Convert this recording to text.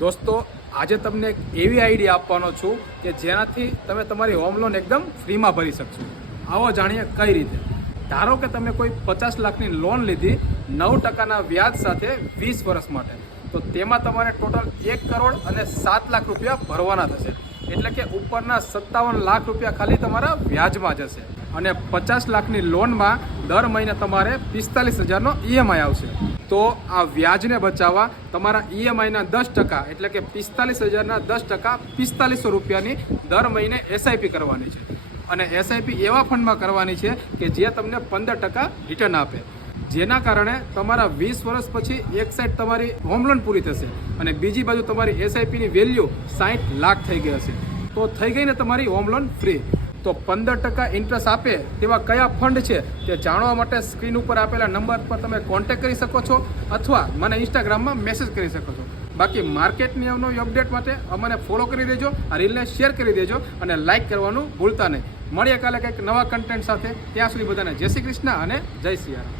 દોસ્તો આજે તમને એક એવી આઈડિયા આપવાનો છું કે જેનાથી તમે તમારી હોમ લોન એકદમ ફ્રીમાં ભરી શકશો. આવો જાણીએ કઈ રીતે. ધારો કે તમે કોઈ 50 લાખની લોન લીધી 9% વ્યાજ સાથે 20 વર્ષ માટે, તો તેમાં તમારે ટોટલ 1 કરોડ અને 7 લાખ રૂપિયા ભરવાના થશે. એટલે કે ઉપરના 57 લાખ રૂપિયા ખાલી તમારા વ્યાજમાં જશે. અને 50 લાખની લોનમાં દર મહિને તમારે 45,000નો EMI આવશે. તો આ વ્યાજને બચાવવા તમારા EMIના 10% એટલે કે 45,000ના 10% 4500 રૂપિયાની દર મહિને SIP કરવાની છે. અને SIP એવા ફંડમાં કરવાની છે કે જે તમને 15% રિટર્ન આપે, જેના કારણે તમારા 20 વર્ષ પછી એક સાઈડ તમારી હોમ લોન પૂરી થશે અને બીજી બાજુ તમારી SIPની વેલ્યુ 60 લાખ થઈ ગઈ હશે. તો થઈ ગઈ ને તમારી હોમ લોન ફ્રી. તો 15% ઇન્ટરેસ્ટ આપે તેવા કયા ફંડ છે તે જાણવા માટે સ્ક્રીન ઉપર આપેલા નંબર પર તમે કોન્ટેક્ટ કરી શકો છો અથવા મને ઇન્સ્ટાગ્રામમાં મેસેજ કરી શકો છો. બાકી માર્કેટની નવી અપડેટ માટે અમને ફોલો કરી દેજો, આ રીલને શેર કરી દેજો અને લાઇક કરવાનું ભૂલતા નહીં. મળીએ કાલે કંઈક નવા કન્ટેન્ટ સાથે. ત્યાં સુધી બધાને જય શ્રી કૃષ્ણ અને જય સિયારામ.